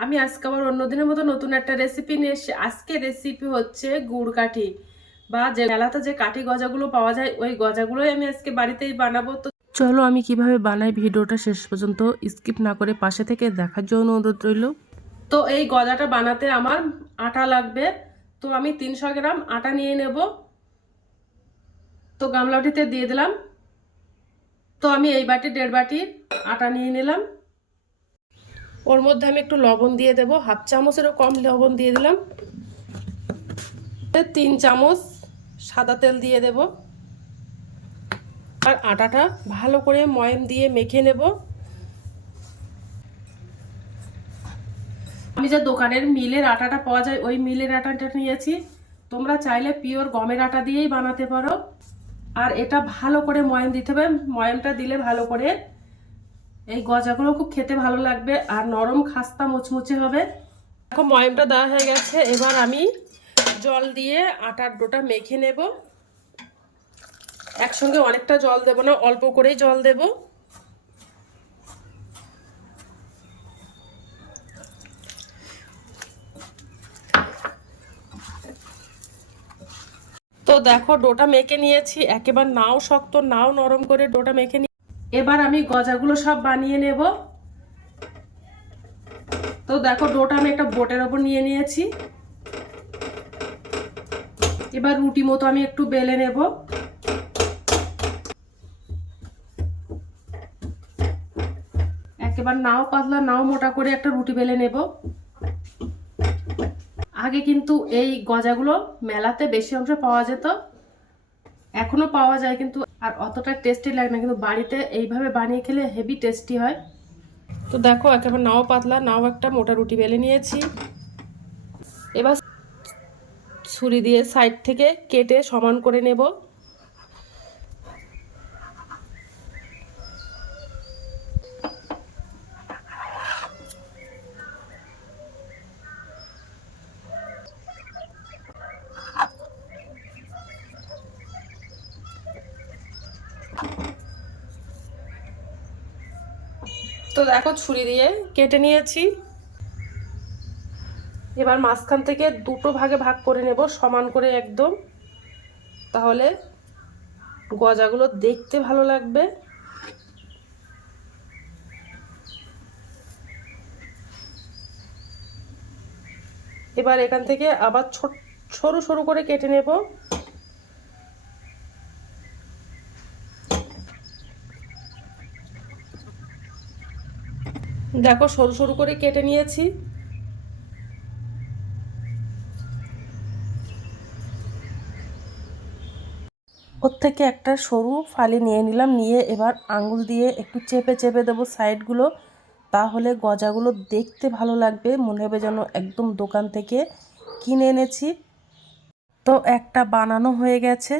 আমি আজকে আবার অন্যদিনের মতো নতুন একটা রেসিপি নিয়ে এসেছি। আজকে রেসিপি হচ্ছে গুড় কাঠি বা যে মেলাতে যে কাঠি গজাগুলো পাওয়া যায় ওই গজাগুলোই আমি আজকে বাড়িতেই বানাবো। তো চলো আমি কিভাবে বানাই ভিডিওটা শেষ পর্যন্ত স্কিপ না করে পাশে থেকে দেখার জন্য অনুরোধ রইল। তো এই গজাটা বানাতে আমার আটা লাগবে। তো আমি 300 গ্রাম আটা নিয়ে নেব। তো গামলাটিতে দিয়ে দিলাম। তো আমি এই বাটি 1.5 বাটি আটা নিয়ে নিলাম। ওর মধ্যে আমি একটু লবণ দিয়ে দেব, হাফ চামচেরও কম লবণ দিয়ে দিলাম। 3 চামচ সাদা তেল দিয়ে দেব আর আটাটা ভালো করে ময়াম দিয়ে মেখে নেব। আমি যে দোকানের মিলের আটাটা পাওয়া যায় ওই মিলের আটাটা নিয়েছি। তোমরা চাইলে পিওর গমের আটা দিয়েই বানাতে পারো। আর এটা ভালো করে ময়াম দিতে হবে। ময়ামটা দিলে ভালো করে এই গজাগুলো খুব খেতে ভালো লাগবে আর নরম খাস্তা মুচমুচে হবে। দেখো ময়ামটা দেওয়া হয়ে গেছে। এবার আমি জল দিয়ে আটার ডোটা মেখে নেব। একসঙ্গে অনেকটা জল দেব না, অল্প করেই জল দেব। তো দেখো ডোটা মেখে নিয়েছি, একেবারে নাও শক্ত নাও নরম করে ডোটা মেখে নিয়ে এবার আমি গজাগুলো সব বানিয়ে নেব। তো দেখো ডোটা আমি একটা বোটের ওপর নিয়ে নিয়েছি। এবার রুটি মতো আমি একটু বেলে নেব। একেবারে নাও পাতলা নাও মোটা করে একটা রুটি বেলে নেব। আগে কিন্তু এই গজাগুলো মেলাতে বেশি অংশ পাওয়া যেত, এখনো পাওয়া যায় কিন্তু আর অতটা টেস্টি লাগে না, কিন্তু বাড়িতে এইভাবে বানিয়ে খেলে হেভি টেস্টি হয়। তো দেখো একেবারে নাও পাতলা নাও একটা মোটা রুটি বেলে নিয়েছি। এবার ছুরি দিয়ে সাইড থেকে কেটে সমান করে নেব। তো দেখো ছুরি দিয়ে কেটে নিয়েছি। এবার মাঝখান থেকে দুটো ভাগে ভাগ করে নেব সমান করে একদম, তাহলে গজাগুলো দেখতে ভালো লাগবে। এবার এখান থেকে আবার সরু সরু করে কেটে নেব। দেখো সরু সরু করে কেটে নিয়েছি। ওর থেকে একটা সরু ফালি নিয়ে নিলাম, নিয়ে এবার আঙুল দিয়ে একটু চেপে চেপে দেবো সাইডগুলো, তাহলে গজাগুলো দেখতে ভালো লাগবে, মনে হবে যেন একদম দোকান থেকে কিনে এনেছি। তো একটা বানানো হয়ে গেছে।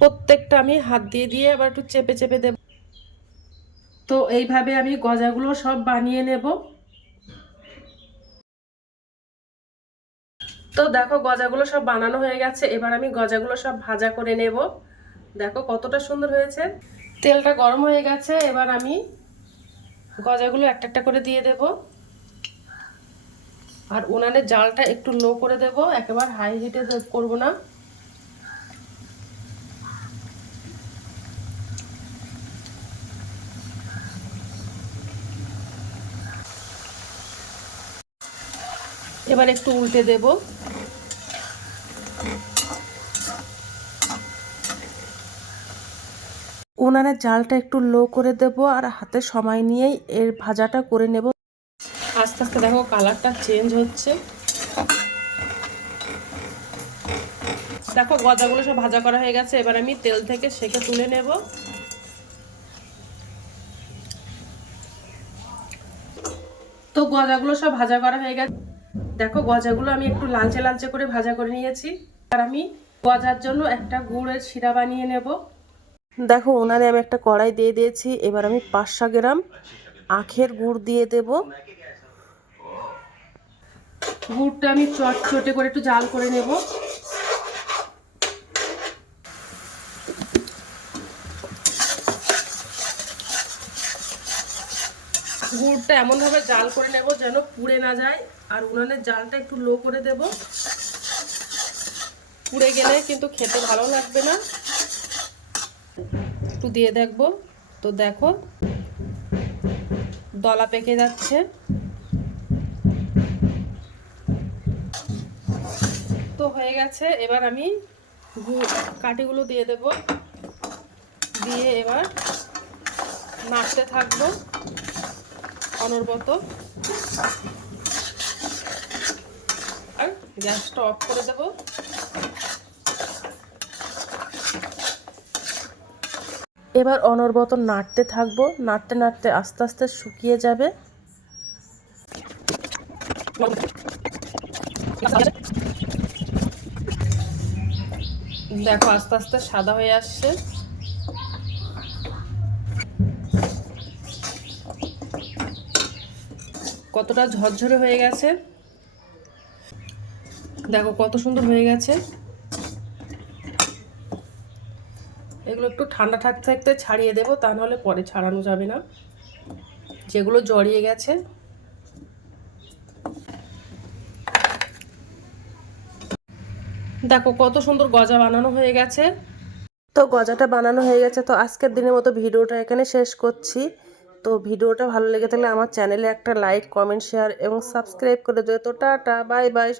প্রত্যেকটা আমি হাত দিয়ে দিয়ে আবার একটু চেপে চেপে দেব। তো এইভাবে আমি গজাগুলো সব বানিয়ে নেব। তো দেখো গজাগুলো সব বানানো হয়ে গেছে। এবার আমি গজাগুলো সব ভাজা করে নেব। দেখো কতটা সুন্দর হয়েছে। তেলটা গরম হয়ে গেছে। এবার আমি গজাগুলো একটা একটা করে দিয়ে দেব। আর উনানের জালটা একটু লো করে দেব, একেবারে হাই হিটে করব না। এবার একটু উল্টে দেব। উনানের জালটা একটু লো করে দেব আর হাতে সময় নিয়েই এর ভাজাটা করে নেব। আস্তে আস্তে দেখো কালারটা চেঞ্জ হচ্ছে। দেখো গজাগুলো সব ভাজা করা হয়ে গেছে। এবার আমি তেল থেকে সেঁকে তুলে নেব। তো গজাগুলো সব ভাজা করা হয়ে গেছে। দেখো গজাগুলো আমি একটু লালচে লালচে করে ভাজা করে নিয়েছি। আর আমি গজার জন্য একটা গুড়ের শিরা বানিয়ে নেব। দেখো উনানে আমি একটা কড়াই দিয়ে দিয়েছি। এবার আমি 500 গ্রাম আখের গুড় দিয়ে দেব। গুড়টা আমি চটচটে করে একটু জাল করে নেব। গুড়টা এমনভাবে জাল করে নেব যেন পুড়ে না যায়, আর উনানের জালটা একটু লো করে দেব। পুড়ে গেলে কিন্তু খেতে ভালো লাগবে না। একটু দিয়ে দেখবো, তো দেখো দলা পেকে যাচ্ছে। তো হয়ে গেছে, এবার আমি কাঠিগুলো দিয়ে দেব, দিয়ে এবার নাড়তে থাকবো অনবরত। আর গ্যাসটা অফ করে দেব। এবার অনবরত নাড়তে থাকবো, নাড়তে নাড়তে আস্তে আস্তে শুকিয়ে যাবে। দেখো আস্তে আস্তে সাদা হয়ে আসছে। কতটা ঝরঝরে হয়ে গেছে, দেখো কত সুন্দর হয়ে গেছে। এগুলো একটু ঠান্ডা থাকতে থাকতে ছাড়িয়ে দেবো, তা নাহলে পরে ছাড়ানো যাবে না, যেগুলো জড়িয়ে গেছে। দেখো কত সুন্দর গজা বানানো হয়ে গেছে। তো গজাটা বানানো হয়ে গেছে। তো আজকের দিনের মতো ভিডিওটা এখানে শেষ করছি। তো ভিডিওটা ভালো লেগে থাকলে আমার চ্যানেলে একটা লাইক, কমেন্ট, শেয়ার এবং সাবস্ক্রাইব করে দিও। তো টাটা, বাই বাই।